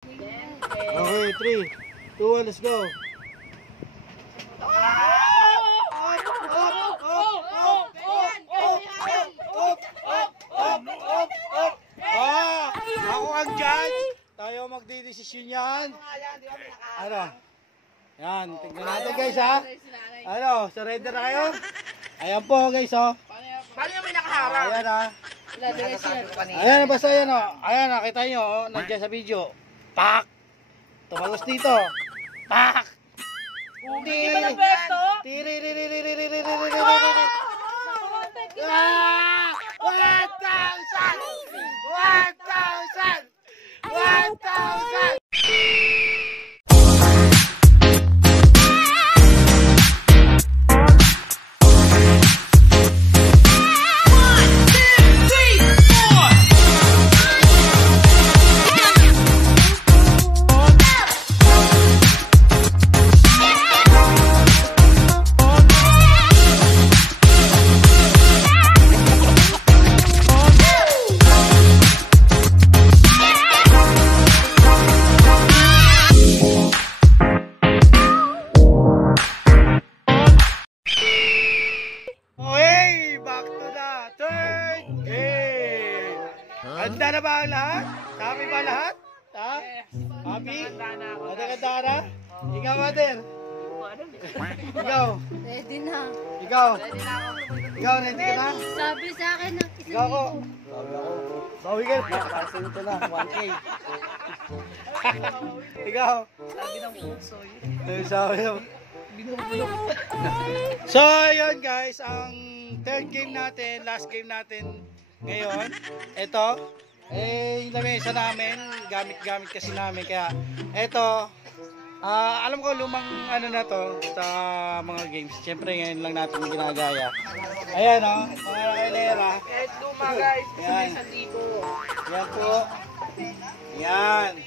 Okay, 3, 2, 1, let's go. Ako ang judge. Tayo magdidesisyon yan. Ano? Yan, tingnan natin guys ha. Ano, surrender na kayo? Ayan po guys oh. Paano yung may nakaharap? Ayan ha. Ayan, basta yan o. Ayan, nakita nyo o. Nandiyan sa video. Pak! Tumagos dito. Pak! Hindi ba na pwesto? Tiririririririririririririr. 1,000! 1,000! 1,000! Handa na ba ang lahat? Happy ba lahat? Ha? Happy? Handa na? Ikaw, mother? Ikaw? Ready na. Ikaw? Ready na ako. Ikaw, ready ka na? Sabi sa akin ng isang Ikaw ako? Sabi ako. Bawi ka. Nakasin ito na, 1K. Ikaw? Sabi ng puso yun. Sabi ng... So, yun guys, ang third game natin, last game natin ngayon, ito, yung lamesa namin, gamit-gamit kasi namin, kaya, ito, alam ko lumang ano na to, sa mga games, siyempre ngayon lang natin ginagaya. Ayan o, mga kailera. Kahit luma guys, kasi may 1,000. Yan po. Yan.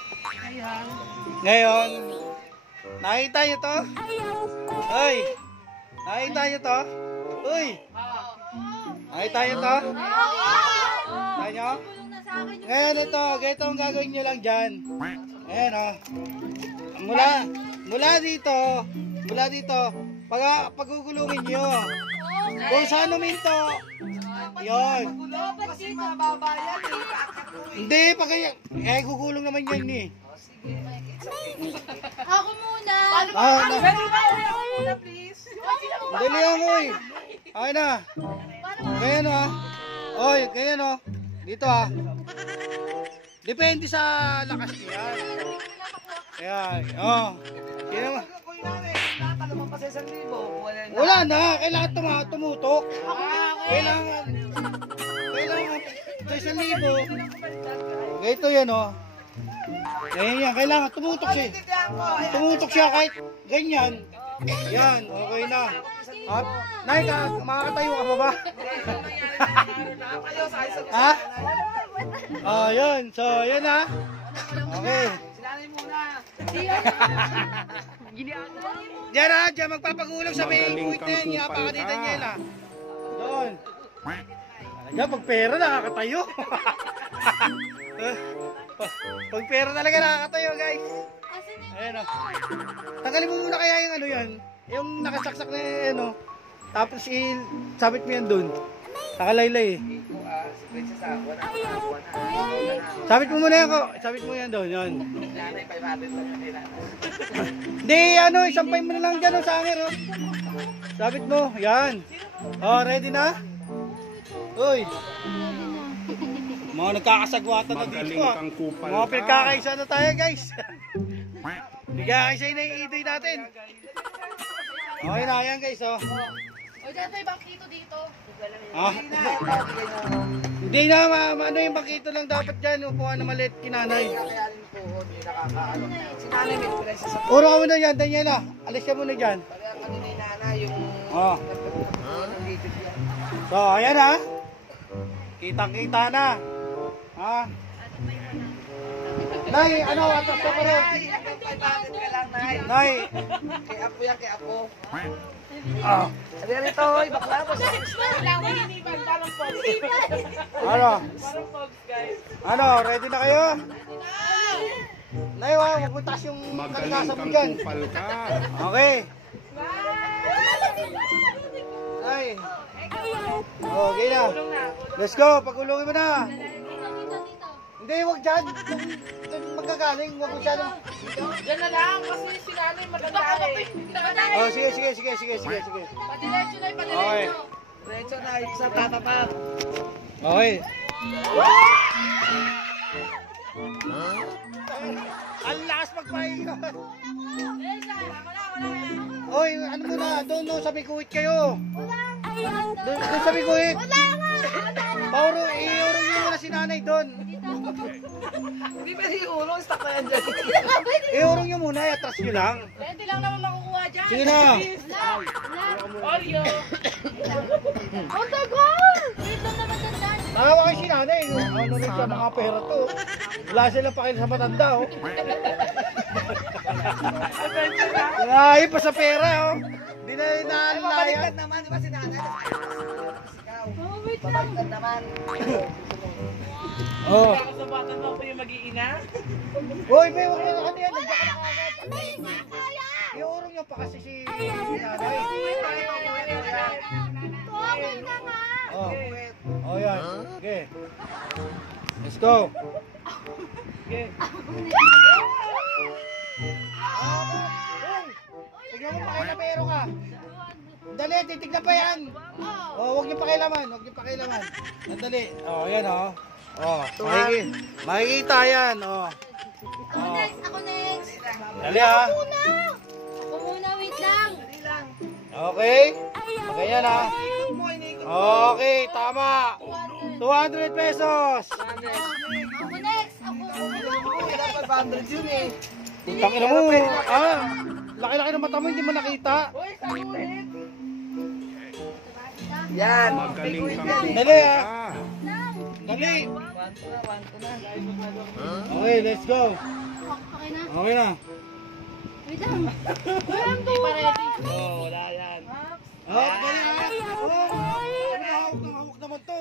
Ngayon, nakita nyo to? Uy! Nakita nyo to? Uy! Nakita nyo to? Nakita nyo? Ngayon ito, ganito ang gagawin nyo lang dyan. Ayan o. Mula dito, pagugulungin nyo. Kung saan uminto, yun. Kasi mababa yan eh. Hindi, gugulong naman yan eh. Ako muna. Pwede ba ako muna please? Dali lang oy. Okay na. Ganyan o. Oy, ganyan o. Dito ah. Depende sa lakas niya. Ayan. Oh. Sino mo? Nakalabang pa sa 1,000. Wala na. Kailangan tumutok. Kailangan sa 1,000. Ganito yan o. Ganyan yan. Kailangan tumutok siya. Tumutok siya kahit ganyan. Yan. Okay na. Nay, makakatayo ka pa ba? Ha? Oh, yun. So, yun ha. Okay. Sinanay muna. Diyan ha, diyan magpapagulong sa may kuwiten. Yapakaditan niya yun ha. Doon. Talaga, pag pera nakakatayo. Pag pera talaga nakakatayo guys. Ayan o. Tanggalin mo muna kaya yung ano yan. Yung nakasaksak na ano. Tapos sabit mo yan doon. Nakalaylay eh. Sabit mo muna yan ko. Sabit mo yan doon. Yan. Hindi ano. Isampay mo na lang dyan sa hangir oh. Sabit mo. Yan. Oh ready na? Uy. Mga nagkakasagwatan na dito ah. Mga pinagkakaisa na tayo guys. Nagkakaisa na yung idoy natin. Okay na yan guys oh. O dyan may bangkito dito. Ah? Hindi na ano yung bangkito lang dapat dyan. Upuan na maliit kinanay. Sinanay may presyo sa Puro ka muna dyan Daniela. Alis ka muna dyan. kanina yung nanay yung... Oh. So ayan ha. Kitang-kita na. Ha? Nay, ano? Atas ka pa rin. Hanggang 500 ka lang, Nay. Nay. Kay Apo yan, kay Apo. Ah. Sabi rito, hoy, bakla mo. Ano? Parang pogs, guys. Ano? Ready na kayo? Nay, huwag mo taas yung Magaling kalikasan mo kang dyan. kupal ka. Okay. Nay. Okay na. Let's go, pagulungin mo na. Dito. Hindi, huwag dyan. Kung magkagaling, huwag mo siya. Diyan na lang kasi si nanay maganda eh. Oh, sige. Padiretso na, Okay. Diretso na, isa tatapat. Okay. Ang lakas magpahinga. Oy, ano mo na, doon sa bikuit kayo. Doon sa bikuit. Pauro, iurong nyo muna si nanay doon. Hindi ba si Ulong, stuck na yan dyan. Iurong nyo muna, atras nyo lang. Hindi lang naman makukuha dyan. Sige na. Oreo. Ang tagal! Wait lang naman tandaan. Nakawa kayo si nanay. Ano rin sa mga pera to. Wala silang pakil sa matanda, oh. Ay, pa sa pera, oh. Hindi na Ay, inaalayan. mabaliktad naman, di ba si nanay? Oh, wait lang. Mabaliktad naman. Oh. Ako sa bata na ako yung mag-iina. Hoy, may huwag na ano yan. Nandiyan ka na agad. Iurong nyo pa kasi si nanay. Oh. Oh, yan. Okay. Let's go. Okay. Tignan mo pakilamero ka. Dali, titignan pa yan. Oh, huwag niyo pakilaman. Sandali. Oh, yan oh. Oh, makikita yan. Oh. Ako next. Dali ah. Ako muna, wait lang. Okay. Okay yan ah. Okay, tama. 200 pesos. Ako next. Dapat 100 yun eh. Putang ina mo. Ah. Laki-laki ng mata mo, hindi mo nakita. Uy, saluhin. Yan. Magaling kang Dali kupal ah. ka. Dali. One to na. Okay, let's go. Okay na. Okay na. Wait lang. Hindi pa ready. Oh, wala yan. Oh, dali ah. Oh, hawak naman to.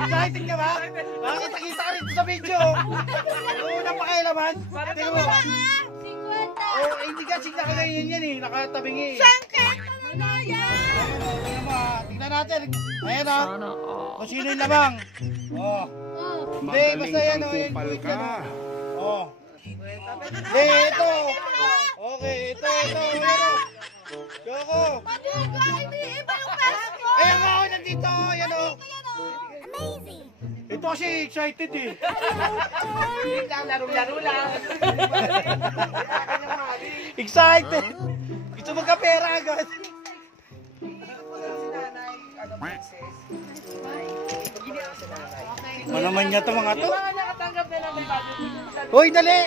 Excited ka ba? Nakita ka rito sa video. Oo, napakailaman. Tingnan mo. 50. Oh, hindi kasi nakaganyan yan eh. Nakatabingi. Wala yan. Tingnan mo ah. Tingnan natin. Ayan ah. Kung sino yung lamang. Oh. Oh. Hindi, Magaling basta yan kang oh. Yan, kupal yan, ka. oh. Hindi, ito. Okay, ito. Ayan oh. Yoko. Hindi, iba yung pera ko. Ayan nga ako nandito. Ayan oh. Amazing. Ito kasi excited eh. Laro-laro lang. Excited. Gusto magkapera agad. Si nanay, ano, princess. Ano naman niya ito mga to? Yung mga nakatanggap na lang may budget. Hoy, dali!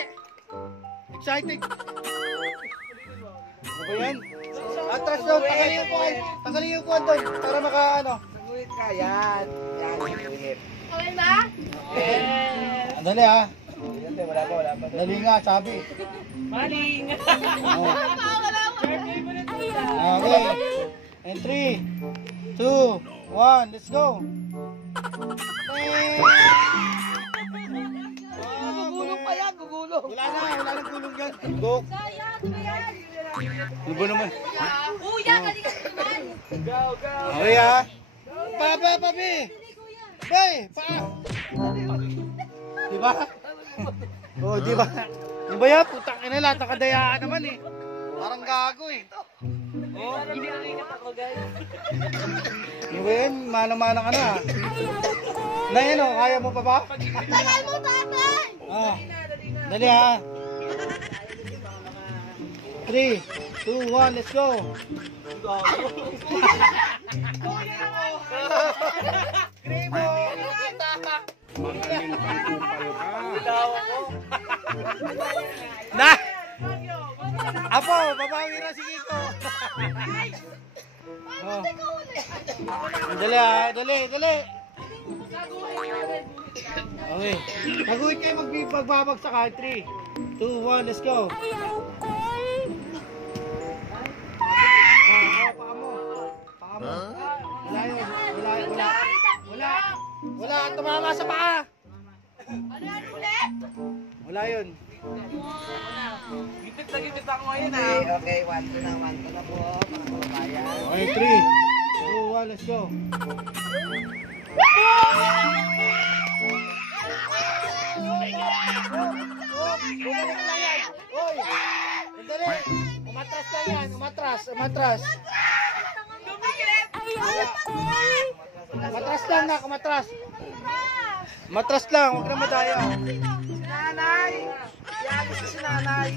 Excited. Ano ba yan? Atras doon. Tanggalin yung upuan doon. Para maka ano. Sagulit ka, yan. Yan, sagulit. Okay ba? Yes. Dali ah. Hindi, wala pa. Dali nga, sabi. Maling. Oh. Wala. Your favorite pizza. Okay. And 3, 2, 1, let's go. Gugulong pa yan, gugulong. Wala nang gulong yan. Go. Sayang, ano yan? Ano ba naman? Kuya, galing ka naman. Go. Okay ah. Pabi. Bay, pa. Diba? Oh, diba? Diba yan? Putang ina, lahat ng kadayaan naman eh. Parang gago eh. Oh, Iniingat ako, guys. diba yan? Manang-manang ka na. Na yan oh, kaya mo pa ba? Tagal mo, tatay. Ah. Dali ha. 3, 2, 1, let's go. Grimo! Magaling kang kupal ka. Na! Apo, babawi na si Kiko. Oh. Dali ha, dali. Okay. Taguhin kayo magbabagsak ha. 3, 2, 1, let's go. Paka mo. Wala yun. Wala. Tumama sa paa. Ano yan ulit? Wala yun. Gipit na gipit ako ngayon ha. Okay, 1-2 na po, mga kababayan. Okay, 3, 2, 1, let's go. Bumalik lang yan. Oy! Sandali! Umatras lang yan. Umatras. Umatras lang na, umatras. Matras lang, huwag na madaya. Nanay! Yan, gusto si nanay.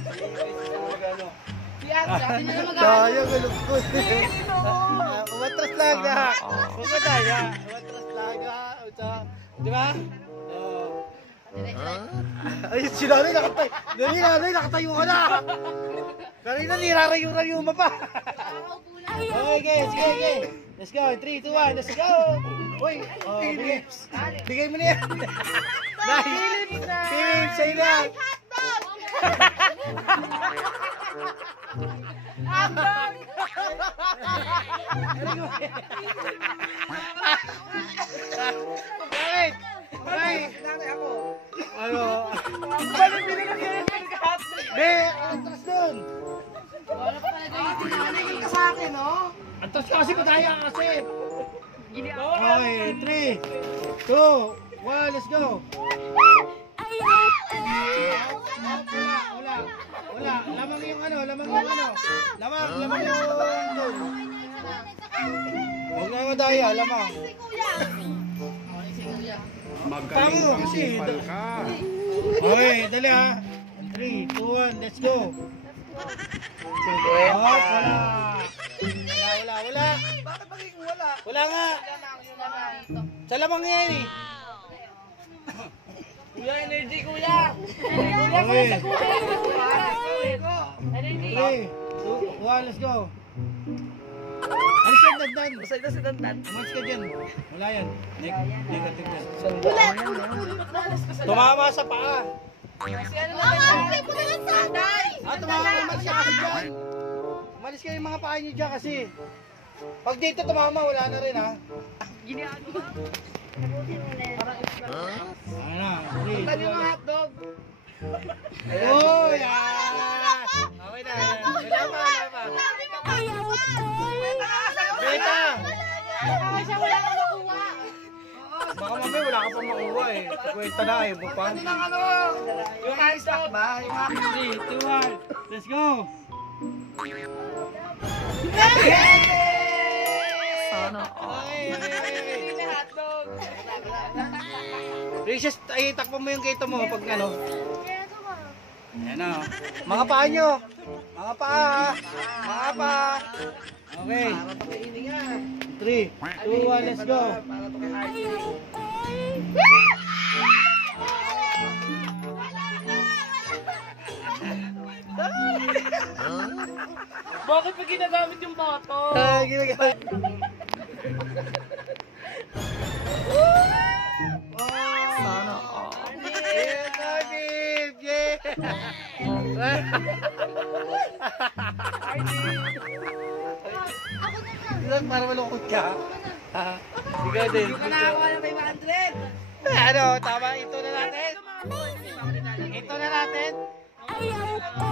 Yan, sabi niya na Daya, galugkot. Umatras lang na. Huwag madaya. Umatras lang na. Di ba? Ay, si nanay nakatayo. Nanay, nakatayo ka na. Kanina nirarayo-rayo mo pa. Okay, sige. Let's go. 3, 2, 1, let's go. Uy, bigay mo na yan. Nice. Philips, sa'yo na. Bakit? Bakit? Ano? Be, atras dun. sa akin, no? Atras ka kasi madaya ka kasi. Okay, 3, 2, 1, let's go. Wala. Lamang yung ano. Lamang yung dun. Huwag na madaya, lamang. Magaling Tama, kang kasi, kupal ka. Okay, dali ha. 3, 2, 1, let's go. Wala. Bakit magiging wala? Wala nga. Sa lamang yan eh. Kuya, energy, kuya! Okay. Energy! 3, 2, 1, let's go. Alis ka, dandan. Basay na si Dandan. Umalis ka dyan. Wala yan. Negative yan. Ulit! Tumama sa paa. Kasi ano naman yan? Danday! Tumama. Umalis ka kasi dyan. Umalis ka yung mga paa nyo dyan kasi. Pag dito tumama, wala na rin ha. Ano na? 3, 2, 1. Saan yung mga hotdog? Oh, yan! Okay na. Wala pa. Beta! Wala ka makuha! Baka mamaya wala ka pa makuha eh. Kwenta na eh. Mo pa. Ano ng ano? Yung hotdog ba? Yung hotdog? 3, 2, 1. Let's go! Sana. Okay. Hindi na hotdog. Precious, ay takpan mo yung keto mo pag ano. Ayan o. Mga paa nyo. Mga paa. Mga paa. Okay. 3, 2, 1, let's go. Bakit pa ginagamit yung bato? Ginagamit. Sana. Yeah, Cardiff! Yeah! Ilan para malungkot ka? Ha? Ikaw din. Yung nakakuha ng 500. Ano, tama. Ito na natin. Ito na natin.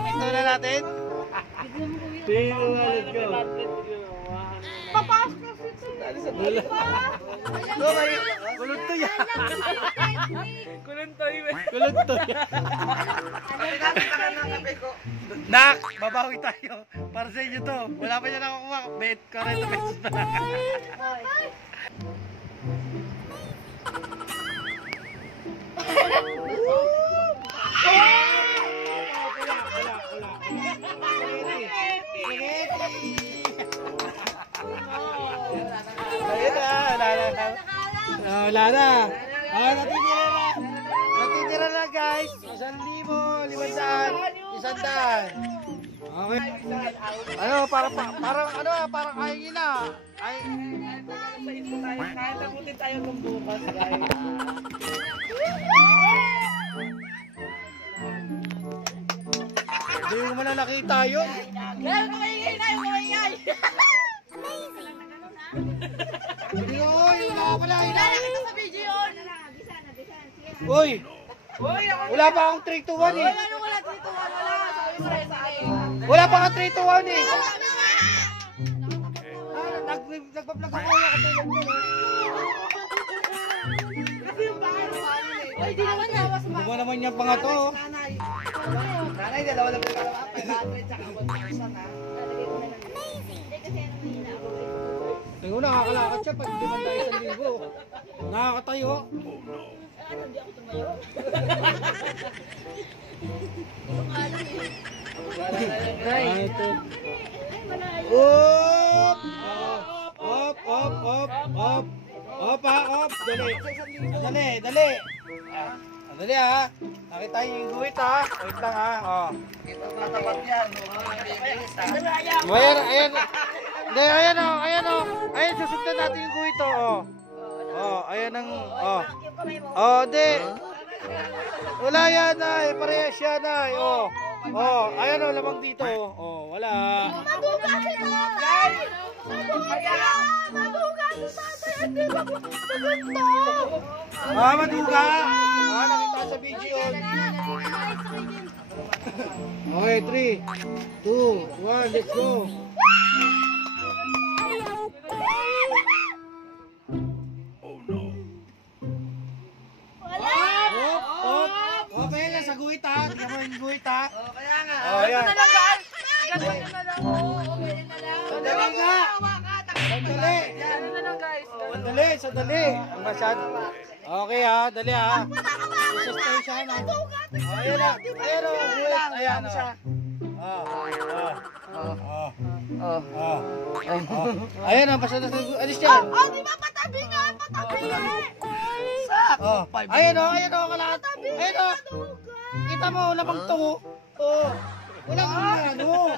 Ito na natin. Let's go. Papasok kasi ito. Kulot to yan. Kulun tayo eh. Kulot to yan. Nak, babawi tayo. Para sa inyo to. Wala pa niya nakukuha. Bet, 40 pesos pa lang. Wala na. Natitira na guys. 1,500, 100. Okay. Ano, parang ayun na. Ay. Kahit nabutin tayo ng bukas, guys. Hindi mo man na nakita yun. Meron kumingay na yung kumingay. Uy, wala pala. Nakakita sa video yun. Uy, Wala pa akong 3 to 1 eh. Ano wala dito? Wala. Sabi mo rin sa akin. Wala pa akong 3 to 1 eh. Nagpa-vlog ako kaya katulad mo. Kasi yung bahay ng bahay eh. Uy, di naman nawas sa Diba naman yan pa nga to. nanay. Nanay, dalawa lang pala ka. 500 tsaka 1,000 ha. Tingnan mo, nakakalakad siya pag dumanda 1,000. Nakakatayo. Ay, ito. Op! Op, op, op, op. Op, ha, op. Dali. Dali, dali. Dali, ha. Nakita niyo yung guhit, ha. Wait lang, ha. Oh. Matapat yan. Ayan, ayan. Hindi, ayan, oh. Ayan, oh. Ayan, susugtan natin yung guhit, oh. Oh, ayan ang, oh. Oh, di. Wala yan, ay. Parehas yan, ay. Oh. Oh, ayan, oh. Lamang dito, oh. Oh, wala. Maduga sila! Maduga! Maduga si tatay! Hindi ba gusto? Ah, maduga. Ah, nakita sa video. Okay, 3, 2, 1, let's go. Op, op. Okay, yan sa guhit, ha. Tingnan mo yung guhit, ha. Kaya nga. Oh, ayan. Ganyan na lang. Ganyan na lang. Ganyan na lang. Sandali nga. Sandali. Ganyan na lang guys. Sandali, sandali. Ang masyado. Okay, ha. Dali, ha. Sustain siya, ha. Oh, ayan, ha. Ayan, oh, guhit. Ayan, oh. Ayan, oh. Basta nasa alis yan. Oh, di ba patabi nga? Patabi nga! Oh. Ayan, oh. Ayan, oh. Kalakat. Ayan, oh. Kita mo, lamang to. Oh. Wala kang ano.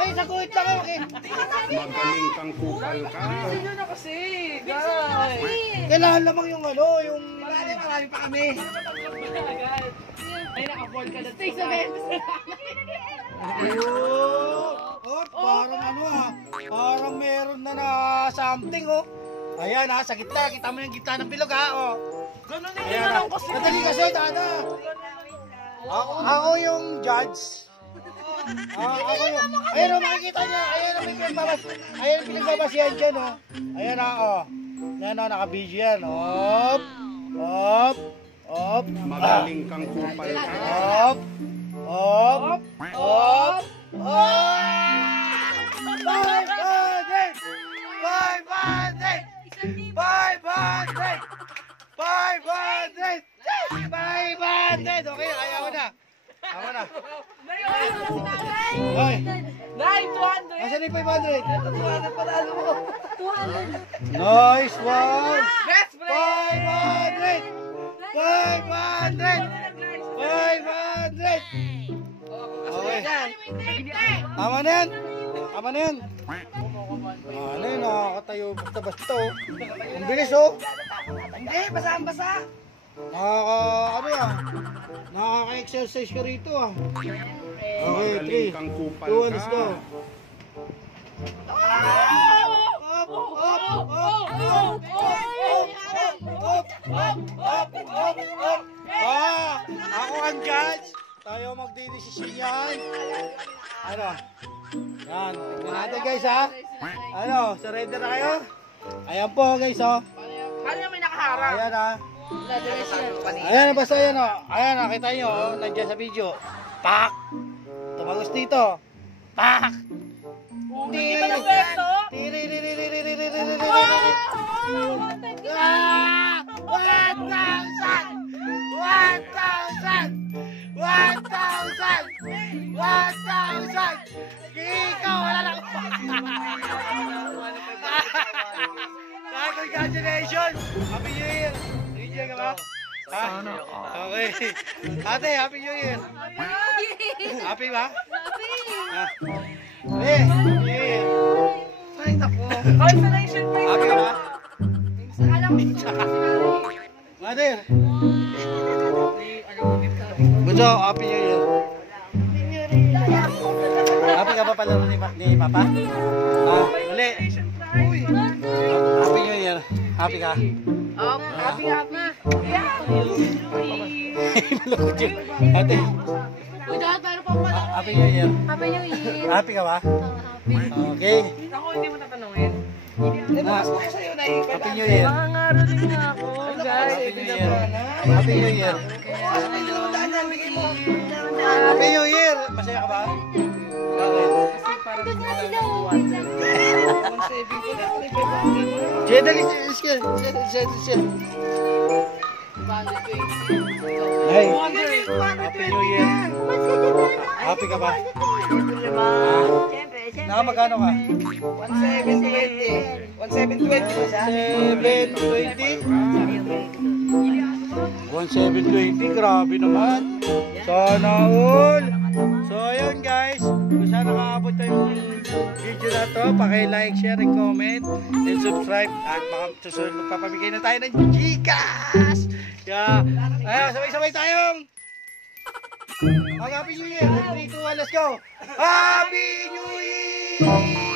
Ay, sa guhit lang, okay. Magaling kang kupal ka. Sino na kasi? Guys. Kailangan lamang yung ano, yung... Marami pa kami. Ay, naka-board ka na. 6 Oh, parang ano ah. Parang meron na something oh. Ayan ha, sa gitna. Kita mo yung gitna ng bilog ha. Oh. Ganun din Ayan na ha. lang kasi. Madali kasi, dada. Ako yung judge. Ako yung... Ayan o, makikita niya. Ayan o, may pinagbabas. Ayan ang pinagbabasihan dyan o. Ayan ha, o. Ayan o, naka-video yan. Op. Op. Op. Magaling kang kupal ka. Op. Op. Op. Op. 500! 500! 500! 500! 500! Okay, kaya ko na. Ako na. Hoy, Nay, 200. asan yung 500? 200 panalo mo. Nice one! Best friend. 500! 500! 500! Okay. Tama na yan. Tama na yan. Ano yun, nakakatayo basta-basta oh. Ang bilis oh. Hindi, basang-basa. Ano yan? Nakaka-exercise ka rito ah. Okay, 3, 2, Magaling kang kupal 1, let's go. ka. Up, up, up, up, up, up, up, up. Ah, ako ang judge. Tayo magdidesisyon yan. Ano? Yan, tignan natin guys ha. Ano, surrender na kayo? Ayan po guys oh. Paano may nakaharap? Ayan ha. Ayan, basta yan o. Ayan, nakita nyo o. Nandiyan sa video. Pak! Tumagos dito. Pak! Hindi ba ng beto? Ah! 1,000! 1,000! 1,000! 1,000! Ikaw, wala lang. Congratulations! Happy New Year! Enjoy ka ba? Ha? Okay. Ate, Happy New Year! Happy ba? Ha? Happy New Year! Ay, naku. Consolation prize. Happy ka ba? Akala ko gusto ko Mother! Bunso, Happy New Year! Happy ka ba pala ni Papa? Ha? Uli! Happy New Year! Happy ka? Happy, happy. Nalukot yun. Ate, Uy, dapat meron pa pala. Happy New Year. Happy New Year. Happy ka ba? Happy. Okay. Ako hindi mo tatanungin. Hindi ba gusto ko sa'yo na Happy New Year. Mangangaro din nga ako, guys. Happy New Year. Happy New Year. Happy New Year. Masaya ka ba? Bakit? Jay, dali. Sige. Hey, Happy New Year. Happy ka ba? Nakamagkano ka? 1720. 1720 ba siya? 720. 1720, grabe naman. Sana all. So ayun guys, kung saan nakaabot tayo yung video na to, paki-like, share, and comment, and subscribe. At baka susunod magpapamigay na tayo ng Gcash. Kaya, ayun, sabay-sabay tayong Happy New Year! 3, 2, 1, let's go! Happy New Year!